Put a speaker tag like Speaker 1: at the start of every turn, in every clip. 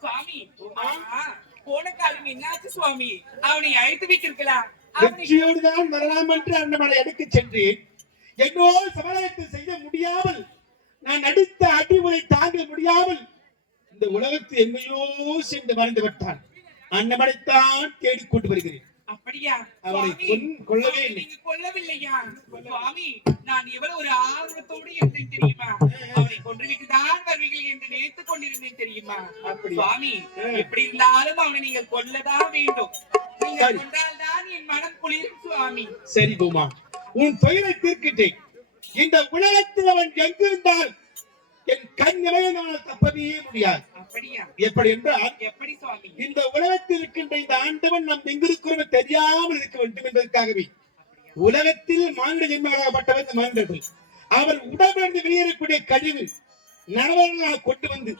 Speaker 1: சுவாமி சுவாமி அவனை அழைத்து வைத்திருக்கலாம். அவனை
Speaker 2: வெற்றியோடுதான் வரலாம் என்று அண்ணமலை எடுக்கச் சென்றேன். என்னோ சமரத்தை செய்ய முடியாமல் நான் அடுத்த அடிமுறை தாங்க முடியாமல் இந்த உலகத்தில் எங்கேயோ சென்று மறைந்து விட்டான். அண்ணமலைத்தான் தேடிக்கொண்டு வருகிறேன்.
Speaker 1: அப்படியா?
Speaker 2: கொன்- கொல்லவே இல்லை.
Speaker 1: நீங்க கொல்லவில்லையா? சுவாமி நான் எவ்வளவு ஒரு ஆர்வத்தோடு இருந்தேன் தெரியுமா? அவனை கொன்றுவிட்டு தான் வருவீர்கள் என்று நினைத்துக் கொண்டிருந்தேன் தெரியுமா? சுவாமி. எப்படி இருந்தாலும் அவனை நீங்கள் கொல்லதான் வேண்டும். நீங்கள். கொண்டால்தான் என் மனம் குளிரும் சுவாமி.
Speaker 2: சரி பூமா. உன் துயரை தீர்க்கிட்டேன். இந்த உலகத்தில் அவன் எங்கிருந்தால் என் கண் நான் தப்பவே முடியாது. எப்படி என்றால் இந்த உலகத்தில் இருக்கின்ற இந்த ஆண்டவன் நாம் எங்கிருக்கிறோம் தெரியாமல் இருக்க வேண்டும் என்பதற்காகவே உலகத்தில் மாநில ஜென்மங்களாகப்பட்டவர் இந்த மாநிலர்கள் அவர் உடம்பிலிருந்து வெளியேறக்கூடிய கழிவு நரவர்களாக கொண்டு வந்து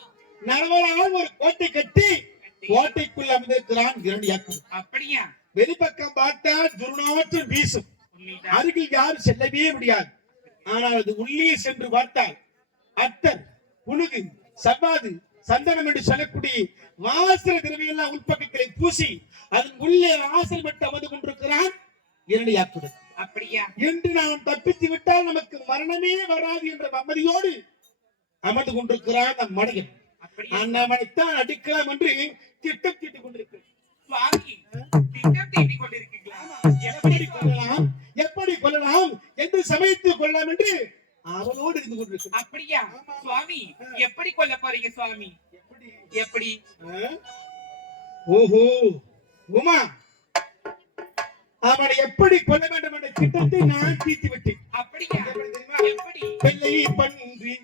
Speaker 2: நரவரால் ஒரு கோட்டை கட்டி கோட்டைக்குள் அமர்ந்திருக்கிறான் இரண்டியாக்கும்
Speaker 1: அப்படியா?
Speaker 2: வெளிப்பக்கம் பார்த்தால் துர்நாற்றம் வீசும். அருகில் யாரும் செல்லவே முடியாது. ஆனால் அது உள்ளே சென்று பார்த்தால் அத்தர் புழுகு சவ்வாது சந்தனம் என்று சொல்லக்கூடிய வாசன திரவியெல்லாம் உள்பக்கங்களை பூசி அதன் உள்ளே வாசல் விட்டு அமர்ந்து கொண்டிருக்கிறான் இரணியாக்குடன்.
Speaker 1: அப்படியா?
Speaker 2: என்று நாம் தப்பித்து விட்டால் நமக்கு மரணமே வராது என்ற மம்மதியோடு அமர்ந்து கொண்டிருக்கிறான் நம் மடையன்.
Speaker 1: அப்படியா?
Speaker 2: அண்ணாமனைத்தான் அடிக்கலாம் என்று திட்டம் தீட்டிக் கொண்டிருக்கிறான். எப்படி கொள்ளலாம்? எப்படி கொள்ளலாம்? என்று சமைத்து கொள்ளலாம் என்று அவளோடு இருந்து கொண்டிருக்கிறான்
Speaker 1: அப்படியா? சுவாமி எப்படி கொல்ல போறீங்க சுவாமி? எப்படி?
Speaker 2: ஓஹோ. உமா அவனை எப்படி கொல்ல வேண்டும் என்ற திட்டத்தை நான் தீர்த்து விட்டேன்.
Speaker 1: அப்படியா?
Speaker 2: எப்படி? வெள்ளை பன்றி.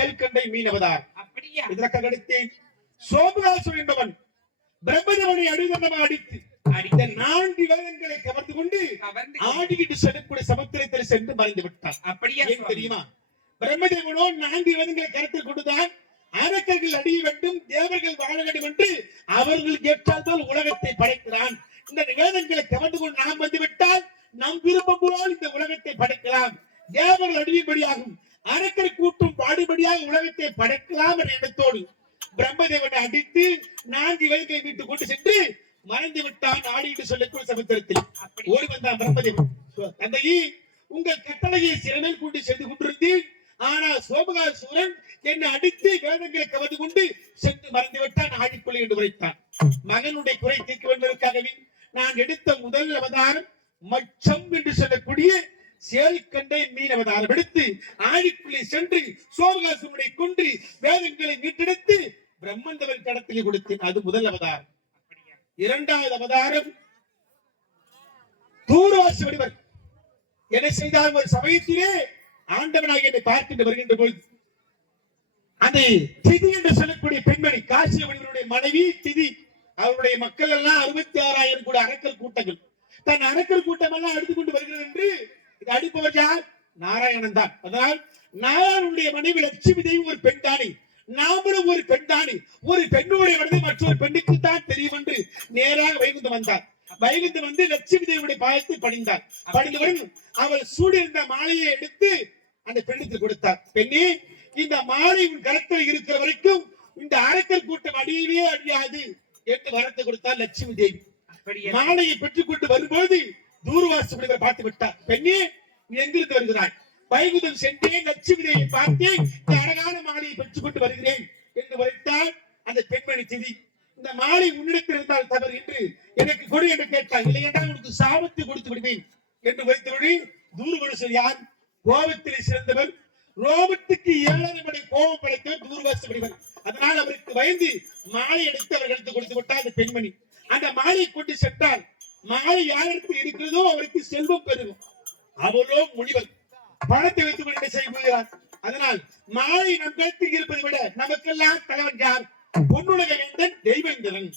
Speaker 2: சொல்லக்கூடிய செயல்கண்டை மீன் அவதாரம்
Speaker 1: அப்படியா?
Speaker 2: இதற்கு அடுத்து சோமராசு என்பவன் பிரம்மதேவனை அடிதமாக அடித்து இந்த நான்கு வேதங்களை கவர்ந்து கொண்டு ஆடிக்கிட்டு செல்லக்கூடிய சமுத்திரத்தில் சென்று மறைந்து விட்டான்.
Speaker 1: அப்படியா?
Speaker 2: தெரியுமா? பிரம்மதேவனோ நான்கு வேதங்களை கருத்தில் கொண்டுதான் அரக்கர்கள் அடிய வேண்டும் தேவர்கள் வாழ வேண்டும் என்று அவர்கள் ஏற்றால்தான் உலகத்தை படைக்கிறான். இந்த வேதங்களை கவர்ந்து கொண்டு நாம் வந்துவிட்டால் நம் விருப்பம் போல் இந்த உலகத்தை படைக்கலாம். தேவர்கள் அடியும்படியாகும். அரக்கர் கூட்டும் பாடுபடியாக உலகத்தை படைக்கலாம் என்ற எண்ணத்தோடு பிரம்மதேவனை அடித்து நான்கு வேதங்களை மீட்டு கொண்டு சென்று மறைந்து விட்டான் ஆடிட்டு சொல்லக்கூடிய சமுத்திரத்தில். ஓடி வந்தான் பிரம்மதேவன். தந்தையே உங்கள் கட்டளையை சிறமேல் கொண்டு சென்று கொண்டிருந்தேன். ஆனால் சோமகாசூரன் என்னை அடித்து வேதங்களை கவர்ந்து கொண்டு சென்று மறந்து விட்டான் ஆடிக்கொள்ளை என்று உரைத்தான். மகனுடைய குறை தீர்க்க வேண்டுவதற்காகவே நான் எடுத்த முதல் அவதாரம் மச்சம் என்று சொல்லக்கூடிய சேல்கண்டை மீன் விடுத்து எடுத்து ஆழிக்குள்ளே சென்று சோமகாசுரனை கொன்று வேதங்களை மீட்டெடுத்து பிரம்மந்தவன் கடத்திலே கொடுத்தேன் அது முதல் அவதாரம். இரண்டாவது அவதாரம் தூர்வாசி வடிவர் என்ன செய்தார் ஒரு சமயத்திலே ஆண்டவனாக என்னை பார்க்கின்ற வருகின்ற பொழுது அந்த திதி என்று சொல்லக்கூடிய பெண்மணி காசி வடிவனுடைய மனைவி திதி. அவருடைய மக்கள் எல்லாம் அறுபத்தி ஆறாயிரம் கூட அரக்கல் கூட்டங்கள். தன் அரக்கல் கூட்டம் எல்லாம் எடுத்துக்கொண்டு வருகிறது என்று இது அடிப்பவர் யார் நாராயணன் தான். அதனால் நாராயணனுடைய மனைவி லட்சுமி தேவி ஒரு பெண் தானே நாமளும் ஒரு பெண் தானே ஒரு பெண்ணுடைய மனதை மற்றொரு பெண்ணுக்கு தான் தெரியும் என்று நேராக வைகுந்தம் வந்தார். வைகுந்தம் வந்து லட்சுமி தேவியுடைய பாயத்தை பணிந்தார். பணிந்தவுடன் அவள் சூடியிருந்த மாலையை எடுத்து அந்த பெண்ணுக்கு கொடுத்தார். பெண்ணே இந்த மாலை உன் கரத்தில் இருக்கிற வரைக்கும் இந்த அரக்கல் கூட்டம் அடியவே அடியாது என்று வரத்தை கொடுத்தார் லட்சுமி தேவி. மாலையை பெற்றுக் கொண்டு வரும்போது தூர்வாசி பார்த்து விட்டார். பெண்ணே நீ எங்கிருந்து வருகிறாய்? வைகுதம் சென்றேன் லட்சுமியை பார்த்தேன். இந்த அழகான மாலையை பெற்றுக் கொண்டு வருகிறேன் என்று வைத்தால் அந்த பெண்மணி திதி. இந்த மாலை உன்னிடத்தில் இருந்தால் தவறு என்று எனக்கு கொடு என்று கேட்டார் இல்லை என்றால் உனக்கு சாபத்தை கொடுத்து விடுவேன் என்று வைத்தவழி தூர்வரசர் யார்? கோபத்திலே சிறந்தவர் ரோபத்துக்கு ஏழரை மணி கோபம் படைத்த தூர்வாசி முனிவர் அதனால் அவருக்கு பயந்து மாலை எடுத்து அவர்களுக்கு கொடுத்து விட்டார் அந்த பெண்மணி. அந்த மாலையை கொண்டு சென்றால் மாலை யார் மாலை நம் கருத்தில் இருப்பதை விட நமக்கெல்லாம் தலைவன் யார்? பொன்னுலக வேந்தன் தெய்வேந்திரன்.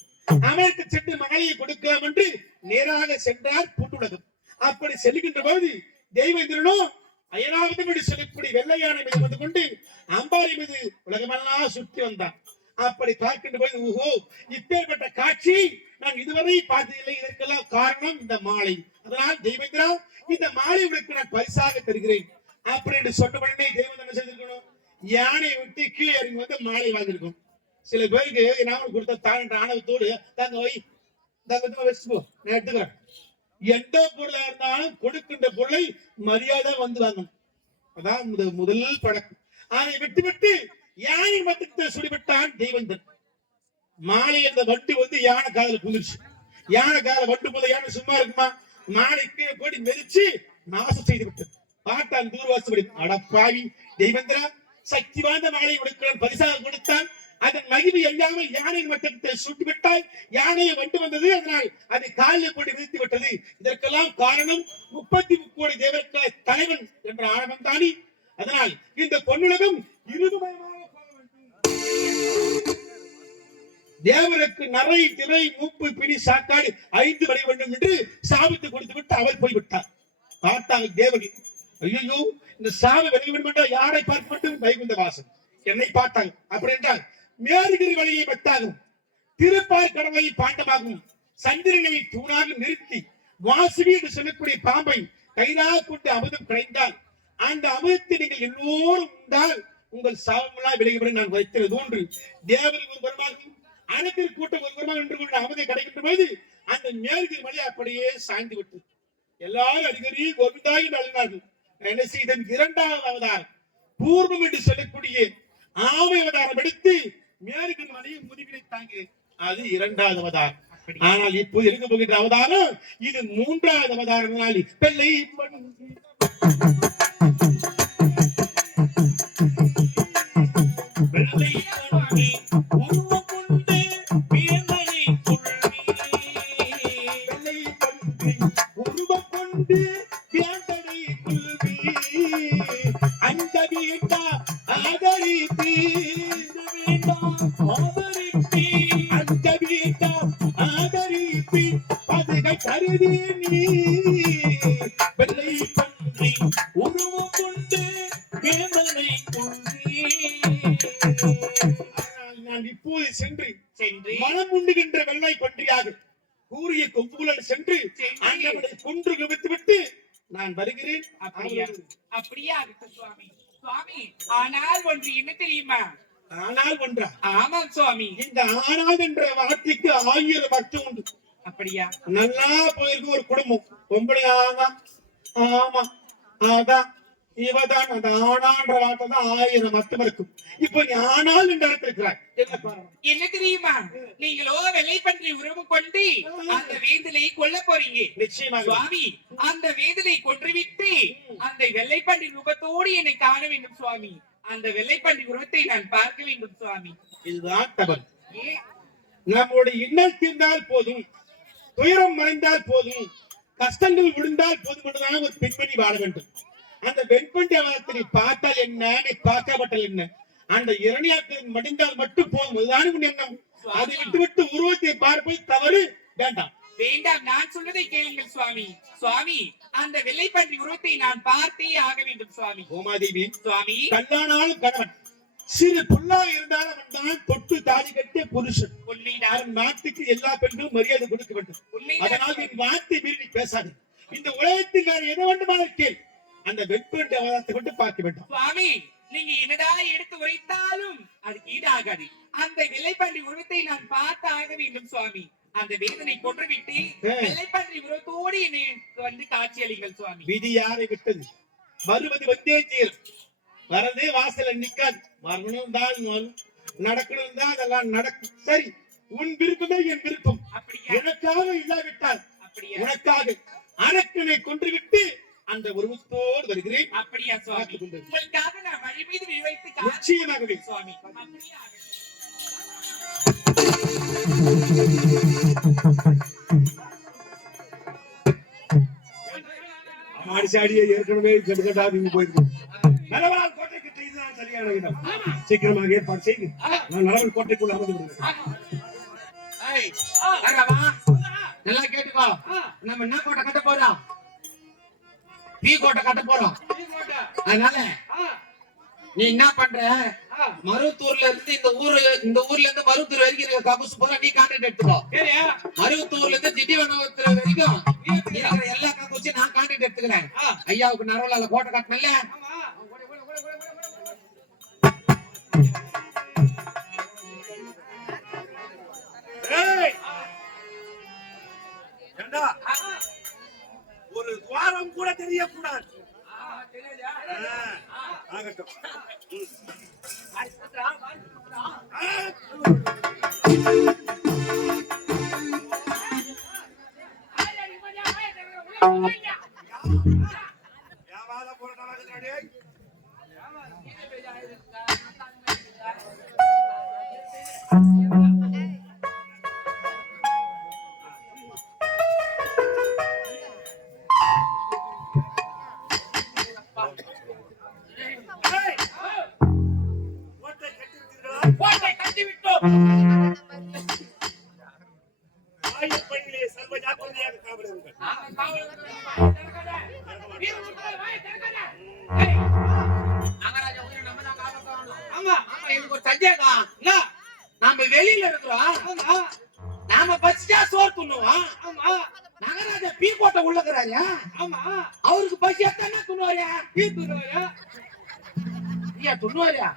Speaker 2: அவருக்கு சென்று மகளையை கொடுக்கலாம் என்று நேராக சென்றார் பொன்னுலகம். அப்படி செல்கின்ற போது தெய்வேந்திரனோ அயனாவது என்று சொல்லக்கூடிய வெள்ளையானை மீது வந்து கொண்டு அம்பாரி மீது உலகமெல்லாம் சுற்றி வந்தான். அப்படி பார்க்கின்ற போது ஓஹோ இப்பேற்பட்ட காட்சி நான் இதுவரை பார்த்ததில்லை. இதற்கெல்லாம் காரணம் இந்த மாலை. அதனால் தெய்வேந்திரா இந்த மாலை உனக்கு நான் பரிசாக தருகிறேன். அப்படி என்று சொன்ன உடனே தெய்வம் என்ன செய்திருக்கணும்? யானையை விட்டு கீழே இறங்கி வந்து மாலை வாங்கியிருக்கும் சில பேருக்கு நாம கொடுத்த தாழ்ன்ற ஆணவத்தோடு தாங்க வை தாங்க வச்சுட்டு நான் எடுத்துக்கிறேன். எந்த பொருளா இருந்தாலும் கொடுக்கின்ற பொருளை மரியாதை வந்து வாங்கணும். அதான் முதல் பழக்கம். அதை விட்டு விட்டு யானை மத்தத்தை சுடிவிட்டான் தெய்வந்தன். மாலை அந்த வட்டு வந்து யானை காதல புதிர்ச்சு யானை காதல வட்டு போல யானை சும்மா இருக்குமா? மாலை கீழே போடி மெதிச்சு நாசம் செய்து விட்டது. பார்த்தான் தூர்வாசி அடப்பாவி தெய்வந்திரா? சக்தி வாய்ந்த மாலை கொடுக்கிறான் பரிசாக கொடுத்தான். அதன் மகிமை எல்லாமே யானையின் மட்டத்தை சுட்டுவிட்டால் யானையை வண்டு வந்தது அதனால் அதை காலில் போட்டு விதித்து விட்டது. இதற்கெல்லாம் காரணம் முப்பத்தி முக்கோடி தேவர்களை தலைவன் என்ற ஆழம் தானே அதனால் இந்த பொன்னுலகம் இருதுமயமாக தேவருக்கு நரை திரை மூப்பு பிடி சாக்காடு ஐந்து வரை வேண்டும் என்று சாபித்து கொடுத்து விட்டு அவர் போய்விட்டார். பார்த்தாங்க தேவகி ஐயோ இந்த சாமி விலகி வேண்டும் யாரை பார்க்க வேண்டும் வைகுந்த வாசன் என்னை பார்த்தாங்க அப்படி என்றால் மேருகிரி வழியை பத்தாகும் திருப்பார் கடவை பாண்டமாகும் சந்திரனை தூணாக நிறுத்தி வாசுவி என்று சொல்லக்கூடிய பாம்பை கைதாக கொண்டு அமுதம் கிடைந்தால் அந்த அமுதத்தை நீங்கள் எல்லோரும் உண்டால் உங்கள் சாபமெல்லாம் விலகிவிட நான் வைத்தது ஒன்று தேவர்கள் ஒரு வருமாகும் அனைத்தில் கூட்டம் ஒரு வருமானம் என்று கொண்டு அமுதம் கிடைக்கின்ற போது அந்த மேருகிரி வழி அப்படியே சாய்ந்து விட்டது. எல்லாரும் அடிக்கடி கோவிந்தாய் என்று அழுகிறார்கள் என்ன செய்தேன் இரண்டாவது அவதாரம் பூர்வம் என்று சொல்லக்கூடிய ஆமை அவதாரம் எடுத்து மேற்கிற வழியை முதுகினை தாங்கி அது இரண்டாவது அவதாரம் ஆனால் இப்போது இருக்க போகின்ற அவதாரம் இது மூன்றாவது அவதாரம் பிள்ளை வெள்ளை கருதி நீ வெள்ளை பன்றி உருவம் கொண்டு வேந்தனை. ஆனால் நான் இப்போது சென்று
Speaker 1: சென்று
Speaker 2: மனம் உண்டுகின்ற வெள்ளை பன்றியாக கூறிய கொம்புகளுடன் சென்று. ஆண்டவனை கொன்று குவித்து விட்டு நான் வருகிறேன்
Speaker 1: அப்படியா அப்படியா சுவாமி சுவாமி ஆனால் ஒன்று என்ன தெரியுமா?
Speaker 2: ஆனால் ஒன்றா?
Speaker 1: ஆமாம் சுவாமி.
Speaker 2: இந்த ஆனால் என்ற வார்த்தைக்கு ஆயிரம் அர்த்தம் உண்டு.
Speaker 1: அப்படியா?
Speaker 2: நல்லா போயிருக்கும் ஒரு குடும்பம். பொம்பளை ஆமா ஆமா அதான். இவதான் அந்த ஆனான்ற வார்த்தை தான் ஆயிரம் அர்த்தம் இருக்கும். இப்போ ஆனால் என்று அர்த்தம் என்ன
Speaker 1: தெரியுமா? நீங்களோ வெள்ளை பன்றி உறவு கொண்டு அந்த வேந்தலை கொல்ல போறீங்க.
Speaker 2: நிச்சயமாக.
Speaker 1: சுவாமி அந்த வேதனை கொன்றுவிட்டு அந்த வெள்ளைப்பன்றி ரூபத்தோடு என்னை காண வேண்டும் சுவாமி. அந்த வெள்ளைப்பன்றி உருவத்தை நான் பார்க்க வேண்டும் சுவாமி.
Speaker 2: இதுதான் தவறு. நம்முடைய இன்னல் தீர்ந்தால் போதும் துயரம் மறைந்தால் போதும் கஷ்டங்கள் விழுந்தால் போதுமன்றதாக ஒரு பெண்மணி வாழ வேண்டும். அந்த வெண்பண்டி அவலத்தை நீ பார்த்தால் என்ன நீ பார்க்காவிட்டால் என்ன? அந்த இரணியாக்கள் மடிந்தால் மட்டும் போதும். அதுதான் உன் எண்ணம்? அதை விட்டுவிட்டு உருவத்தை பார்ப்பது தவறு வேண்டாம்.
Speaker 1: வேண்டாம். நான் சொன்னதை கேளுங்கள் சுவாமி. சுவாமி அந்த வெள்ளைப்பன்றி உருவத்தை நான் பார்த்தே ஆக வேண்டும் சுவாமி.
Speaker 2: கோமாதேவி
Speaker 1: சுவாமி.
Speaker 2: கல்லானாலும் கணவன். சிறு பொல்லாக இருந்தாலும் தான் தொட்டு தாடி கட்டிய புருஷன்.
Speaker 1: உண்மைதான்.
Speaker 2: நாட்டுக்கு எல்லா பெண்களும் மரியாதை கொடுக்க வேண்டும். அதனால்
Speaker 1: உண்மைதான்
Speaker 2: வார்த்தை மீறி பேசாது. இந்த உலகத்தில் நான் எதை வேண்டுமானால் கேள். அந்த வெண்பண்டி அவலத்தை கொண்டு பார்க்க வேண்டும்
Speaker 1: சுவாமி நீங்க என்னதான் எடுத்து உரைத்தாலும் அதுக்கு ஈடாகாது. அந்த வெள்ளைப்பன்றி உருவத்தை நான் பார்த்து ஆக வேண்டும் சுவாமி. அந்த வேதனை கொன்றுவிட்டு. வெள்ளைப்பன்றி உருவத்தோடு என்னை வந்து காட்சியளிங்கள் சுவாமி.
Speaker 2: விதி யாரை விட்டது? வருவது வந்தே தீரும். வரதே வாசல்ல நிக்காது வரணும் தான் வரும் நடக்கணும் தான் அதெல்லாம் நடக்கும். சரி உன் விருப்பமே என் விருப்பம். எனக்காக இல்லாவிட்டால் உனக்காக அரக்கனை கொன்றுவிட்டு அந்த உருவத்தோடு வருகிறேன்.
Speaker 1: அப்படியா சுவாமி. உங்களுக்காக நான் வழி மீது விளைவித்து
Speaker 2: நிச்சயமாகவே.
Speaker 1: சுவாமி.
Speaker 2: ஏற்கனவே கெடுக்கட்டா நீங்க போயிருக்கு நலவால் கோட்டைக்கு இதுதான் சரியான இடம். சீக்கிரமாக ஏற்பாடு செய்து. நான் நலவல் கோட்டைக்குள்ள அமர்ந்து விடுகிறேன்.
Speaker 3: ஏய், வர்றவா? நல்லா கேட்டுக்கோ. நம்ம என்ன கோட்டை கட்ட போறோம்? தீ கோட்டை கட்ட போறோம். அதனால நீ என்ன பண்ற? மருவத்தூர்ல இருந்து இந்த ஊரு இந்த ஊர்ல இருந்து மருவத்தூர் வரைக்கும் இருக்க கபுசு போற நீ கான்ட்ராக்ட் எடுத்துக்கோ. மருவத்தூர்ல இருந்து திண்டிவனத்துல வரைக்கும் இருக்கிற எல்லா கபுசையும் நான் கான்ட்ராக்ட் எடுத்துக்கிறேன். ஐயாவுக்கு நரவலால கோட்டை கட்டணும்ல? ஆமா. ஆமா எனக்கு ஒரு சந்தேகம். என்ன? நாம வெளியில இருக்கிறோம். நாம பசிச்சா சோறு துண்ணுவோம் நகராஜா பீ கோட்டை உள்ளகிறாரு அவருக்கு பசி எத்தனை துண்ணுவாரியா பீ துண்ணுவாரியா ஐயா துண்ணுவாரியா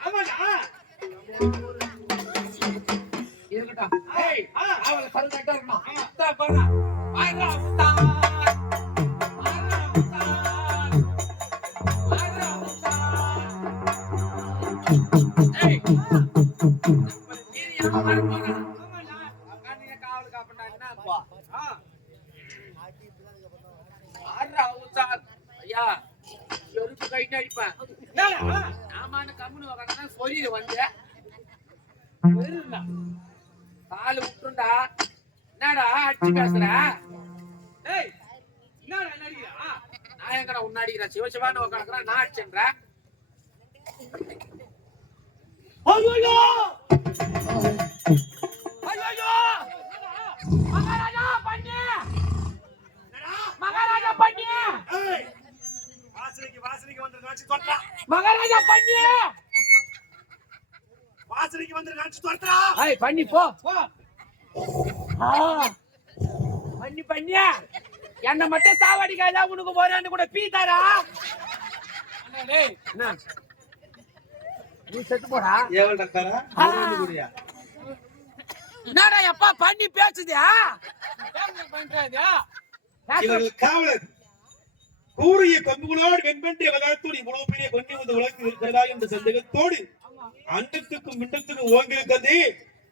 Speaker 3: இருக்கட்டும். ஏய் அவளை சருந்தாட்டா இருக்கணும் இந்தா காலு விட்டுருண்டா என்னடா அடிச்சு பேசுற ஏய் என்னடா என்ன அடிக்கிறா நான் எங்கடா உன்ன அடிக்கிறேன் சிவசிவான்னு உக்காந்துக்கிறேன் நான் அடிச்சேன்ற மகாராஜா பண்ணி.
Speaker 2: வாசனைக்கு வந்து நினைச்சு தொட்டா
Speaker 3: ஏய் பண்ணி போ போ. ஆ, பண்ணி பண்ணி. என்ன மட்டும் சாவடிக்காதா உனக்கு போறான்னு கூட பீத்தாரா நீ செத்து போடா.
Speaker 2: ஏவல் டாக்டரா.
Speaker 3: என்னடா எப்பா பண்ணி பேசுதியா?
Speaker 2: காவலர். கூறிய கொம்புகளோடு வெண்பன்றிய வகாத்தோடு இவ்வளவு பெரிய கொண்டு வந்து உலகத்தில் இருக்கிறதா என்ற சந்தேகத்தோடு அண்டத்துக்கும் மிண்டத்துக்கும் ஓங்கிருக்கிறது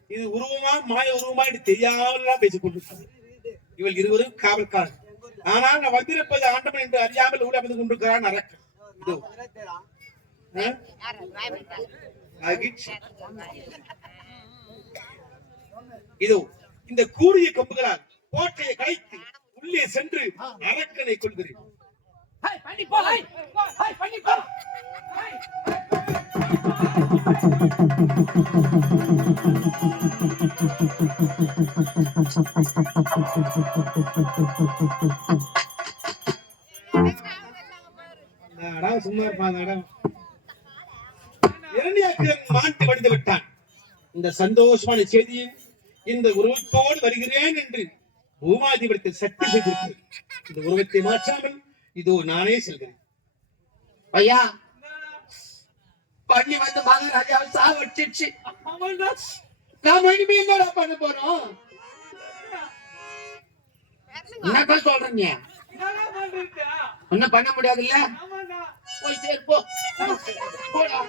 Speaker 2: இது உருவமா மாய உருவமா என்று தெரியாமல் பேசிக் கொண்டிருக்கிறது இவள் இருவரும் காவல்காரர். ஆனால் நான் வந்திருப்பது ஆண்டவன் என்று அறியாமல் ஊழ அமைந்து கொண்டிருக்கிறான் அரக்கன் இதோ. இதோ இந்த கூறிய கொம்புகளால் கோட்டையை கலைத்து உள்ளே சென்று அரக்கனை கொள்கிறேன்
Speaker 1: ஹாய் பண்ணி போ ஹாய். ஹாய் பண்ணி போ. ஹாய்
Speaker 2: இந்த சும்மா வடிந்து விட்டான். இந்த சந்தோஷமான செய்தியை இந்த உருவத்தோடு வருகிறேன் என்று பூமாதிபத்தில் சக்தி செய்திருக்கிறது. இந்த உருவத்தை மாற்றாமல் இதோ நானே செல்கிறேன்
Speaker 3: ஐயா பண்ணி வந்து மகாராஜாவை சாவடிச்சிடுச்சு நாம இனிமே என்னடா பண்ண போறோம்? என்னக்கா சொல்றீங்க? ஒண்ணும் பண்ண முடியாதுல்ல? போய் சேர் போ போடா.